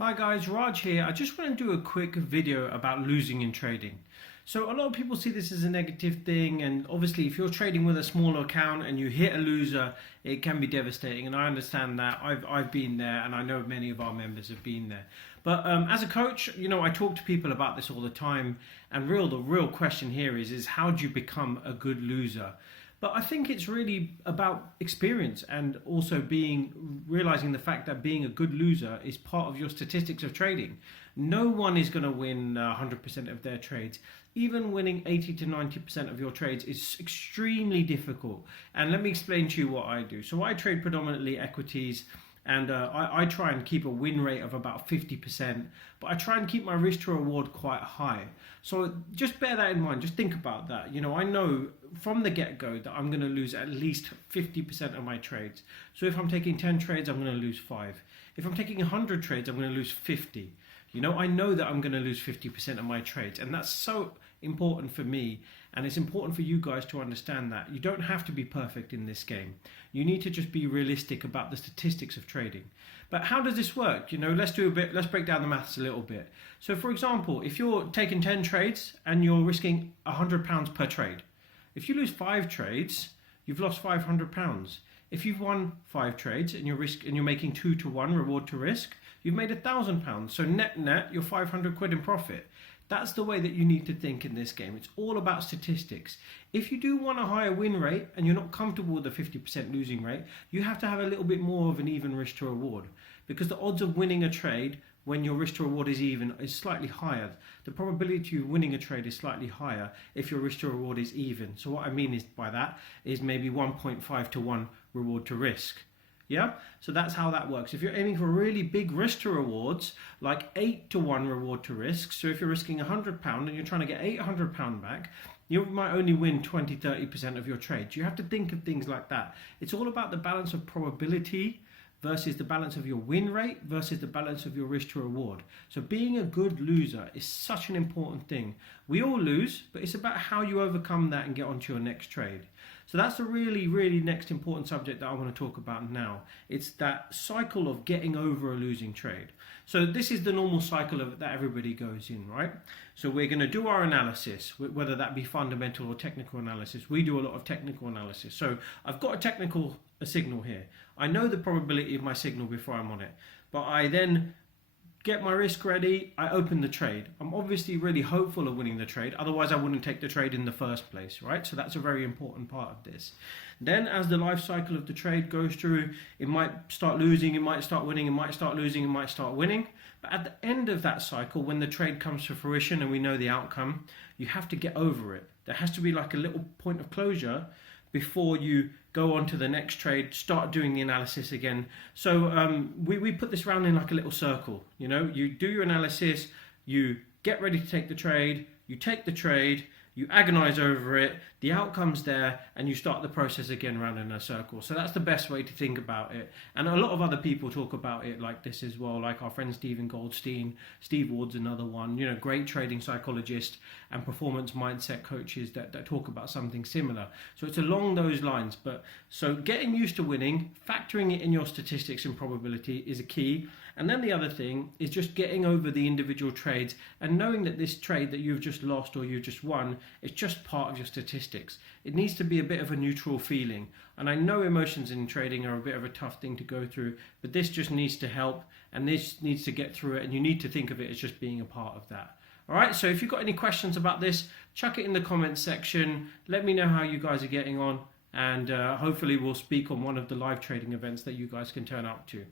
Hi guys, Raj here. I just want to do a quick video about losing in trading. So a lot of people see this as a negative thing, and obviously if you're trading with a smaller account and you hit a loser, it can be devastating, and I understand that. I've been there, and I know many of our members have been there. But as a coach, I talk to people about this all the time, and the real question here is how do you become a good loser? But I think it's really about experience and also realizing the fact that being a good loser is part of your statistics of trading. No one is going to win 100% of their trades. Even winning 80 to 90% of your trades is extremely difficult. And let me explain to you what I do. So I trade predominantly equities. And I try and keep a win rate of about 50%, but I try and keep my risk to reward quite high. So just bear that in mind, just think about that. I know from the get-go that I'm going to lose at least 50% of my trades. So if I'm taking 10 trades, I'm going to lose 5. If I'm taking 100 trades, I'm going to lose 50. I know that I'm going to lose 50% of my trades, and that's so important for me, and it's important for you guys to understand that you don't have to be perfect in this game. You need to just be realistic about the statistics of trading. But how does this work? Let's break down the maths a little bit. So for example, if you're taking 10 trades and you're risking £100 per trade, if you lose 5 trades, you've lost £500. If you've won 5 trades and you're making 2 to 1 reward to risk, you've made £1,000. So net, you're 500 quid in profit. That's the way that you need to think in this game. It's all about statistics. If you do want a higher win rate and you're not comfortable with the 50% losing rate, you have to have a little bit more of an even risk to reward, because the odds of winning a trade when your risk to reward is even is slightly higher. The probability of winning a trade is slightly higher if your risk to reward is even. So what I mean by that is maybe 1.5 to 1 reward to risk. Yeah, so that's how that works. If you're aiming for really big risk to rewards, like 8 to 1 reward to risk, so if you're risking £100 and you're trying to get £800 back, you might only win 20-30% of your trades. You have to think of things like that. It's all about the balance of probability versus the balance of your win rate versus the balance of your risk to reward. So being a good loser is such an important thing. We all lose, but it's about how you overcome that and get onto your next trade. So that's the really next important subject that I want to talk about now. It's that cycle of getting over a losing trade. So this is the normal cycle that everybody goes in, right? So we're going to do our analysis, whether that be fundamental or technical analysis. We do a lot of technical analysis. So I've got a signal here. I know the probability of my signal before I'm on it, but I then get my risk ready, I open the trade. I'm obviously really hopeful of winning the trade, otherwise I wouldn't take the trade in the first place, right? So that's a very important part of this. Then as the life cycle of the trade goes through, it might start losing, it might start winning, it might start losing, it might start winning. But at the end of that cycle, when the trade comes to fruition and we know the outcome, you have to get over it. There has to be like a little point of closure before you go on to the next trade, start doing the analysis again. So we put this round in like a little circle. You do your analysis, you get ready to take the trade, you take the trade, you agonize over it, the outcome's there, and you start the process again round in a circle. So that's the best way to think about it. And a lot of other people talk about it like this as well, like our friend Stephen Goldstein, Steve Ward's another one, great trading psychologist and performance mindset coaches that talk about something similar. So it's along those lines. But so getting used to winning, factoring it in your statistics and probability is a key. And then the other thing is just getting over the individual trades and knowing that this trade that you've just lost or you've just won is just part of your statistics. It needs to be a bit of a neutral feeling. And I know emotions in trading are a bit of a tough thing to go through, but this just needs to help, and this needs to get through it, and you need to think of it as just being a part of that. All right, so if you've got any questions about this, chuck it in the comments section. Let me know how you guys are getting on, and hopefully we'll speak on one of the live trading events that you guys can turn up to.